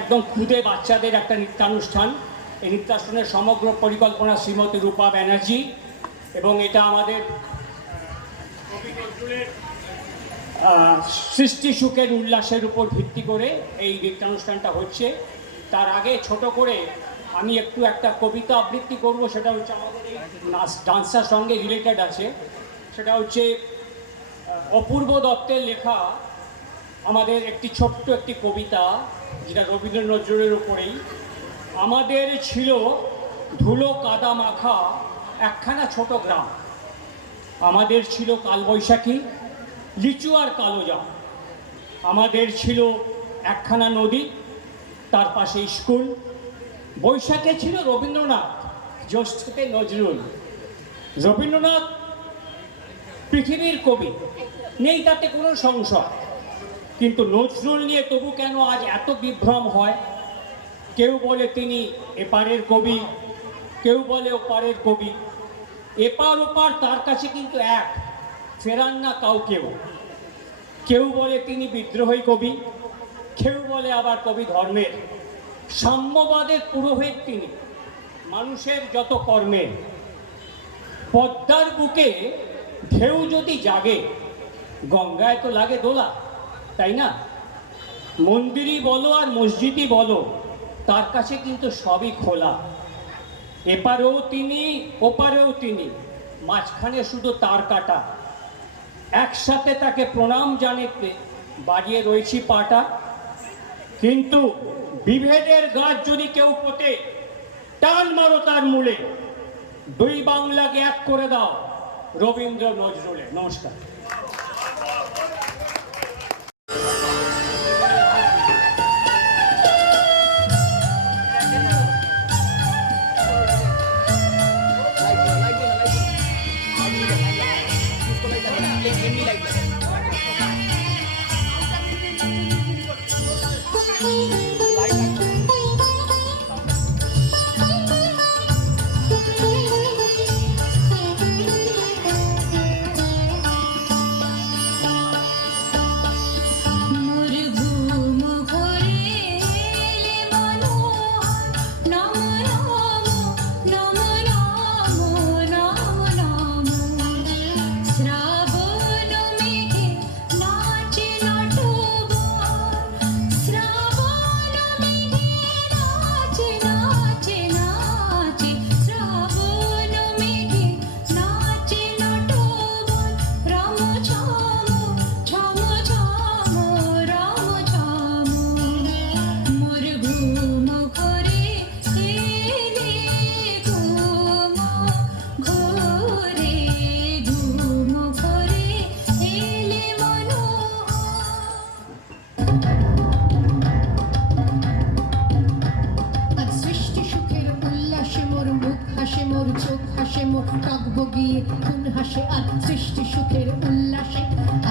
একদম খুদে বাচ্চাদের একটা নৃত্যানুষ্ঠান। এই নৃত্যানুষ্ঠানের সমগ্র পরিকল্পনা শ্রীমতী রূপা ব্যানার্জি, এবং এটা আমাদের কবি নজরুলের সৃষ্টি সুখের উল্লাসের উপর ভিত্তি করে এই নৃত্যানুষ্ঠানটা হচ্ছে। তার আগে ছোট করে আমি একটা কবিতা আবৃত্তি করব, সেটা হচ্ছে আমাদের এই ডান্সের সঙ্গে রিলেটেড আছে। সেটা হচ্ছে অপূর্ব দত্তের লেখা আমাদের ছোট্ট একটি কবিতা, যেটা রবীন্দ্র নজরুলের উপরেই। আমাদের ছিল ধুলো কাদা মাখা একখানা ছোট গ্রাম, আমাদের ছিল কালবৈশাখী, লিচু আর কালো জাম। আমাদের ছিল একখানা নদী, তার পাশে স্কুল। বৈশাখে ছিল রবীন্দ্রনাথ, জ্যৈষ্ঠতে নজরুল। রবীন্দ্রনাথ পৃথিবীর কবি, নেই তাতে কোনো সংশয়, কিন্তু নজরুল নিয়ে তবু কেন আজ এত বিভ্রম হয়? কেউ বলে তিনি এপারের কবি, কেউ বলে ওপারের কবি। এপার ওপার তার কাছে কিন্তু এক, ফেরান না কাউকেও। কেউ বলে তিনি বিদ্রোহী কবি, কেউ বলে আবার কবি ধর্মের। সাম্যবাদের পুরোহিত তিনি, মানুষের যত কর্মের। পদ্মার বুকে ঢেউ যদি জাগে, গঙ্গায় তো লাগে দোলা, তাই না? মন্দিরই বলো আর মসজিদই বলো, তার কাছে কিন্তু সবই খোলা। এপারেও তিনি ওপারেও তিনি, মাঝখানে শুধু তার কাটা। একসাথে তাকে প্রণাম জানাতে বাড়িয়ে রয়েছি পাটা। কিন্তু বিভেদের গাছ যদি কেউ পোতে, টান মারো তার মূলে। দুই বাংলাকে এক করে দাও রবীন্দ্র নজরুলে। নমস্কার।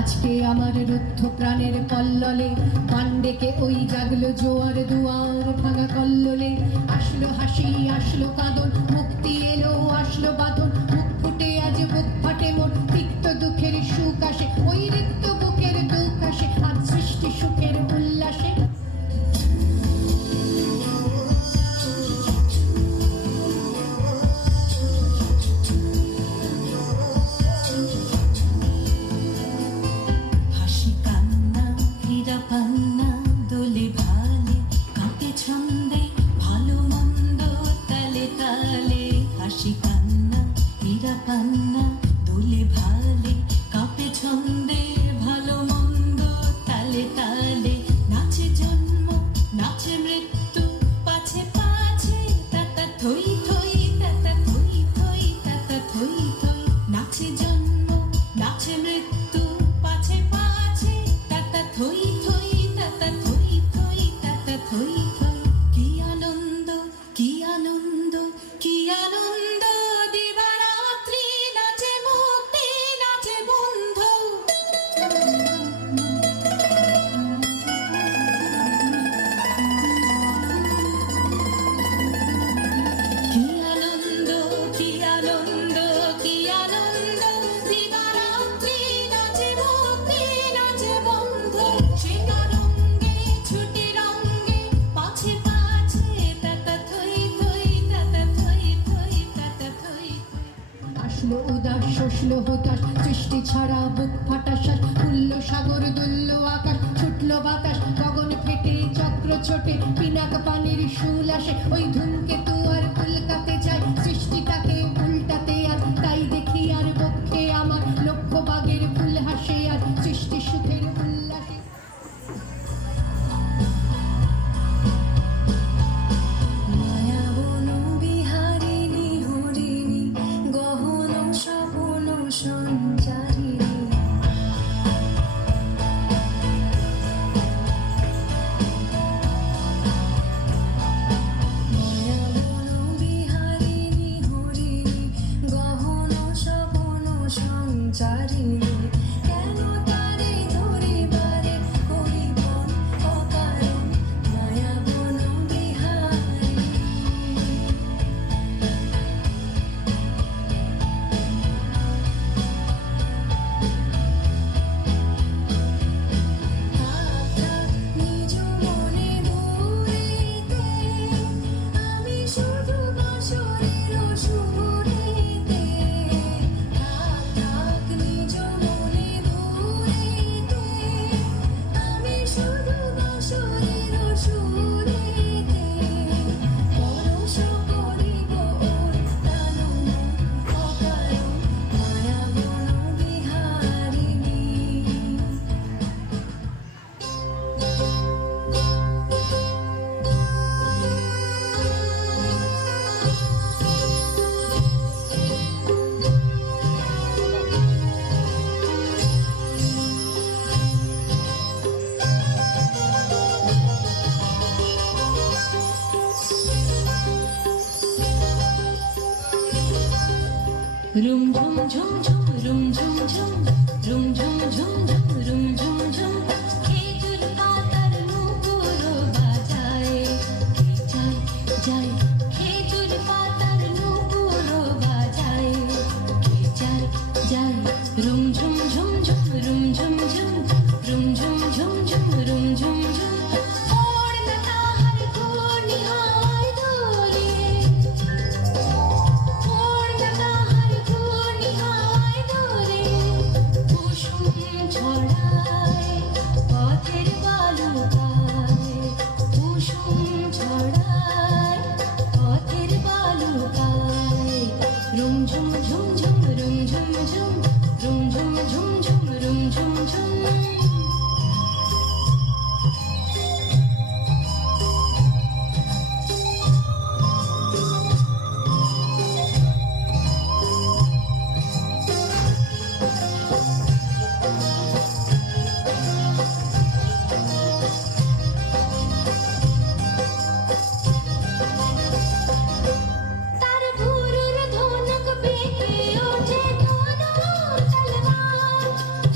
আজকে আমার রুদ্ধ প্রাণের কল্লোলে পাণ্ডেকে ওই জাগলো জোয়ার দুয়ার ভাঙা কল্লোলে। আসলো হাসি আসলো কাঁদন, মুক্তি এলো আসলো বাঁধন। মুখ ফুটে আজ বুক ফাটে মোর, তিক্ত দুঃখের সুখ আসে, ওই রিক্ত বুকের দুঃখ আসে আজ সৃষ্টি সুখের উল্লাসে। ছন্দে ভালো মন্দ তালে তালে নাচে। শোষল হতাশ সৃষ্টি ছাড়া বুক ফাটা শ্বাস উল্ল সাগর দুল্ল আকাশ ছুটল বাতাস গগন ফেটে চক্র ছোটে পিনাক পানির শুল আসে ওই ধূমকেতু আর উল্কাতে যায় সৃষ্টিটাকে উল্টাতে আর তাই দেখি আর বক্ষে আমার লক্ষ্য বাগের ফুল হাসে আর সৃষ্টি সুখের উল্লাসে মায়াবন বিহারিণী হরিণী গহন স্বপন সঞ্চারিণী মায়াবন বিহারিণী হরিণী গহন স্বপন সঞ্চারিণী কেন তারে ধরিবারে করিবন অকারণ মায়াবন বিহারিণী নিজ মনে ভুলিতে আমি শুধু বাঁশরের সুরেতে থাক নিজ মনে ভুলিতে আমি শুধু বাঁশরের সুরেতে পরশ করিব ওর তানন অকারণ মায়াবন বিহারিণী রুম ঝুম ঝুম ঝুম রুম ঝুম ঝুম রুম ঝুম ঝুম ঝুম রুম ঝুম ঝুম খেজুর পাতার নূপুর বাজায় যায় যায় খেজুর পাতার নূপুর বাজায় যায় যায় রুম ঝুম ঝুম ঝুম রুম ঝুম ঝুম রুম ঝুম ঝুম ঝুম রুম ঝুম ঝুম ওর না তাহার ঘূর্ণি হাওয়ায় দোলে তাহার ঘূর্ণি হাওয়ায় দোলে কুসুম ছড়ায় পথের বালুকায় কুসুম ছড়ায় পথের বালুকায় রুম ঝুম ঝুম ঝুম রুম ঝুম ঝুম রুম ঝুম ঝুম ঝুম রুম ঝুম ঝুম তার ভুরুর ধনক বেঁকে ওঠে ধনুর তলোয়ার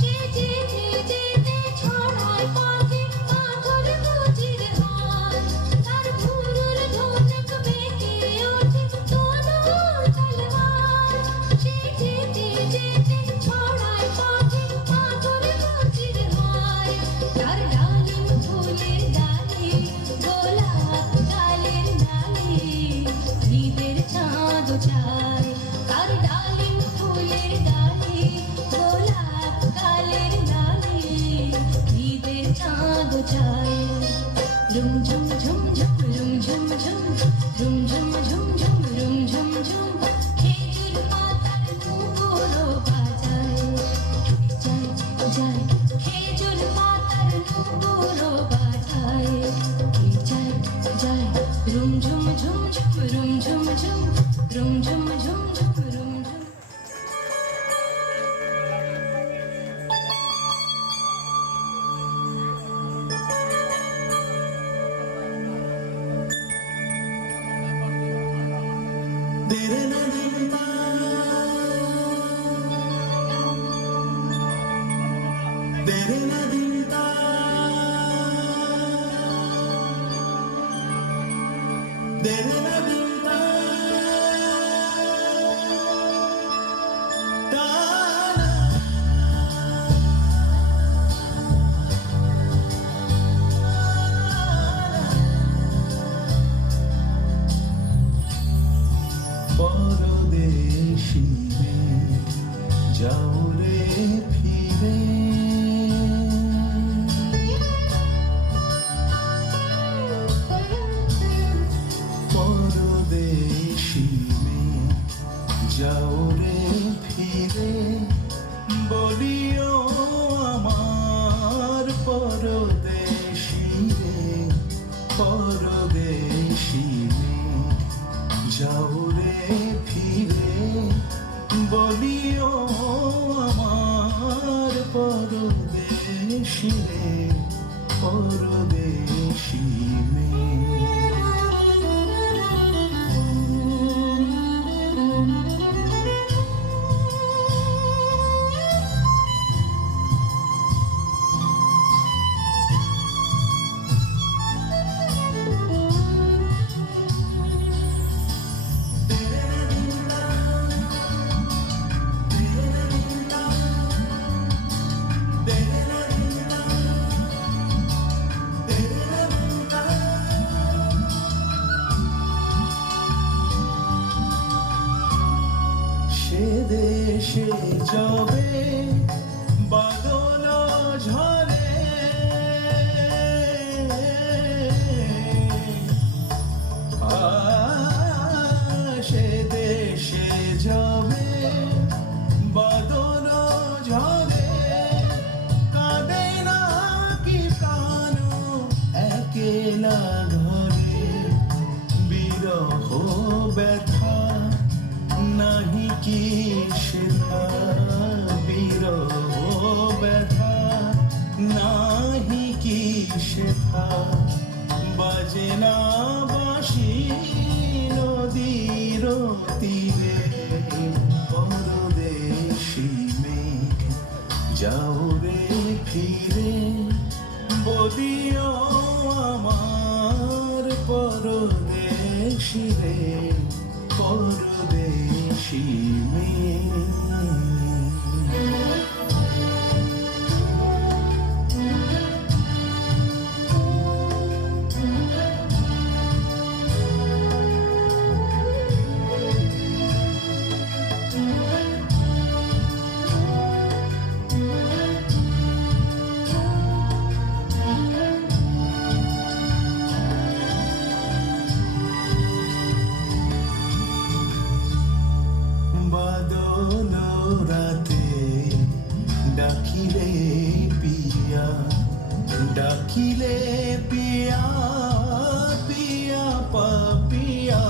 যেতে যেতে ছড়ায় পথে পাথর কুচির হার তার ভুরুর ধনক বেঁকে ওঠে ধনুর তলোয়ার যেতে যেতে ছড়ায় পথে পাথর কুচির হার তার ডালিম ফুলের ডালি গোলাপ গালের ডালি ঈদের চাঁদ চায় তার ডালিম ফুলের ডালি গোলাপ গালের ডালি ঈদের চাঁদ চায় রুম ঝুম ঝুম ঝুম রুম ঝুম ঝুম রুম ঝুম ঝুম ঝুম রুম ঝুম ঝুম খেজুর পাতার নূপুর বাজায় যায় যায় খেজুর পাতার নূপুর বাজায় যায় যায় রুম ঝুম ঝুম ঝুম রুম ঝুম ঝুম রুম ঝুম ঝুম ঝুম রুম ঝুম পরদেশী পরদেশি মেঘ যাও রে ফিরে বলিও আমার পরদেশি রে পরদেশি মেঘ। সে দেশে যাবে বাদল ঝরে সে দেশে যাবে বাদল ঝরে কাঁদে না কি প্রাণ একেলা ঘরে বিরহ ব্যথা নাহি কি সেথা বিরহ ব্যথা নাহি কি সেথা বাজে না বাঁশি নদীর তীরে পরদেশি মেঘ যাও রে ফিরে বলিও আমার পরদেশি রে পরদেশি মেঘ। বাদল রাতে ডাকিলে পিয়া ডাকিলে পিয়া পিয়া পাপিয়া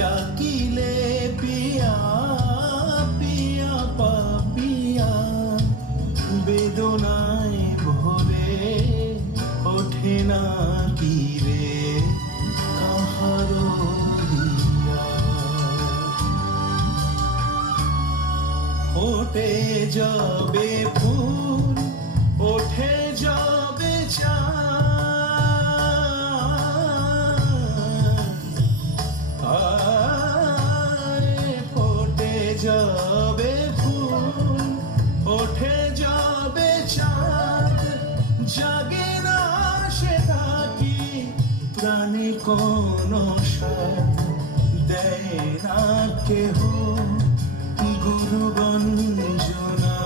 ডাকিলে পিয়া পিয়া পাপিয়া বেদনায় ভরে ওঠে না কি রে কাহারো হিয়া। ওঠে যাবে ফুল ওঠে যাবে চাঁদ ফোটে যাবে ফুল ওঠে যাবে চাঁদ জাগে না সে থাকি প্রাণে কোন সাথ দেয় না কেহ গুরু গঞ্জনা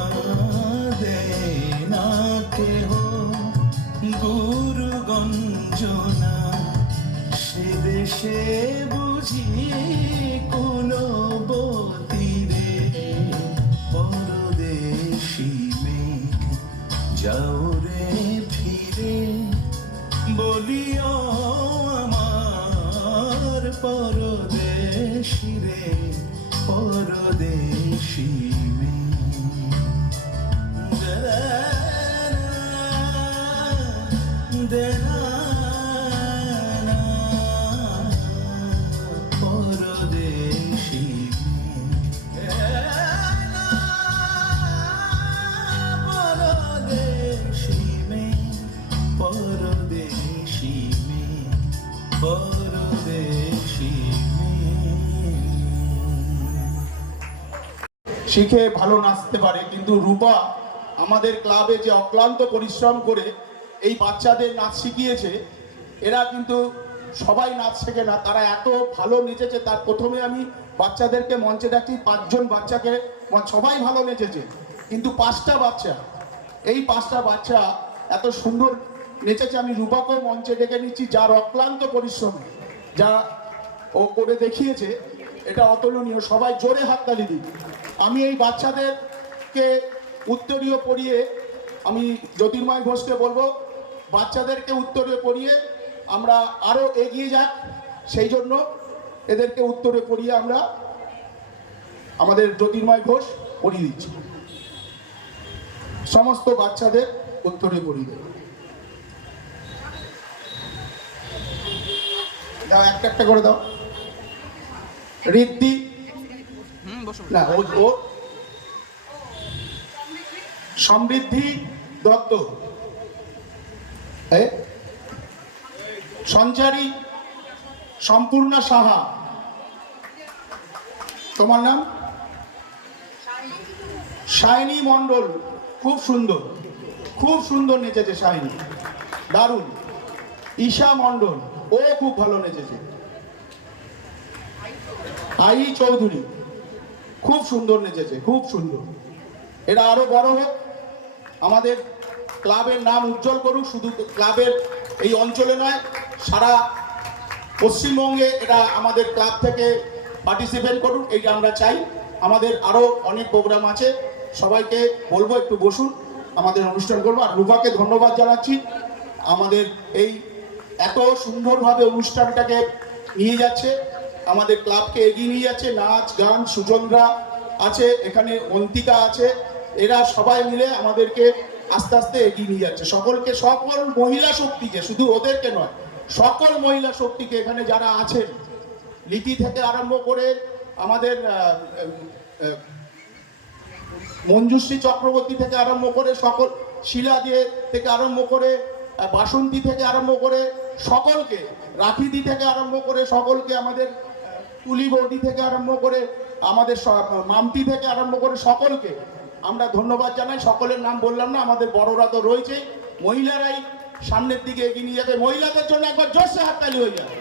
দেয় না কেহ গুরু গঞ্জনা সে দেশে বুঝি কুলবতী রে পরদেশি মেঘ যাও রে ফিরে বলিও আমার পরদেশি রে পরদেশি পরদেশি পরদেশি পরদেশি পরদেশি শিখে ভালো নাচতে পারে, কিন্তু রূপা আমাদের ক্লাবে যে অক্লান্ত পরিশ্রম করে এই বাচ্চাদের নাচ শিখিয়েছে, এরা কিন্তু সবাই নাচ শেখে না, তারা এত ভালো নেচেছে। তার প্রথমে আমি বাচ্চাদেরকে মঞ্চে ডাকি, 5 জন বাচ্চাকে, সবাই ভালো নেচেছে, কিন্তু 5টা বাচ্চা, এই 5টা বাচ্চা এত সুন্দর নেচেছে। আমি রূপাকেও মঞ্চে ডেকে নিচ্ছি, যার অক্লান্ত পরিশ্রম যা ও করে দেখিয়েছে এটা অতুলনীয়। সবাই জোরে হাততালি দিই। আমি এই বাচ্চাদেরকে উত্তরীয় পরিয়ে, আমি জ্যোতির্ময় ঘোষকে বলবো বাচ্চাদেরকে উত্তরীয় পরিয়ে আমরা আরো এগিয়ে যাক, সেই জন্য এদেরকে উত্তরে পড়িয়ে আমরা আমাদের জ্যোতির্ময় ঘোষ পড়িয়ে দিচ্ছি। সমস্ত বাচ্চাদের উত্তরে পড়িয়ে দেব। দাও, একটা একটা করে দাও। ঋদ্ধি না, ও সমৃদ্ধি দত্ত, সঞ্চারী সম্পূর্ণা সাহা। তোমার নাম? শাইনি মণ্ডল, খুব সুন্দর, খুব সুন্দর নেচেছে শাইনি, দারুণ। ঈশা মণ্ডল, ও খুব ভালো নেচেছে। আই চৌধুরী, খুব সুন্দর নেচেছে, খুব সুন্দর। এরা আরো বড় হোক, আমাদের ক্লাবের নাম উজ্জ্বল করুক, শুধু ক্লাবের এই অঞ্চলে নয়, সারা পশ্চিমবঙ্গে এরা আমাদের ক্লাব থেকে পার্টিসিপেট করুন, এইটা আমরা চাই। আমাদের আরো অনেক প্রোগ্রাম আছে, সবাইকে বলবো একটু বসুন, আমাদের অনুষ্ঠান করবো। আর রূপাকে ধন্যবাদ জানাচ্ছি, আমাদের এই এত সুন্দরভাবে অনুষ্ঠানটাকে নিয়ে যাচ্ছে, আমাদের ক্লাবকে এগিয়ে নিয়ে যাচ্ছে। নাচ গান, সুচন্দ্রা আছে এখানে, অন্তিকা আছে, এরা সবাই মিলে আমাদেরকে আস্তে আস্তে এগিয়ে নিয়ে যাচ্ছে। সকলকে, সকল মহিলা শক্তিকে, শুধু ওদেরকে নয়, সকল মহিলা শক্তিকে এখানে যারা আছেন, লিপি থেকে আরম্ভ করে আমাদের মঞ্জুশ্রী চক্রবর্তী থেকে আরম্ভ করে, সকল শিলা দিয়ে থেকে আরম্ভ করে, বাসন্তী থেকে আরম্ভ করে সকলকে, রাখিদি থেকে আরম্ভ করে সকলকে, আমাদের তুলি বৌদি থেকে আরম্ভ করে, আমাদের মামতি থেকে আরম্ভ করে সকলকে আমরা ধন্যবাদ জানাই। সকলের নাম বললাম না, আমাদের বড়রা তো রয়েছে, মহিলারাই সামনের দিকে এগিয়ে নিয়ে যাবে। মহিলাদের জন্য একবার জোরসে হাততালি হয়ে যাবে।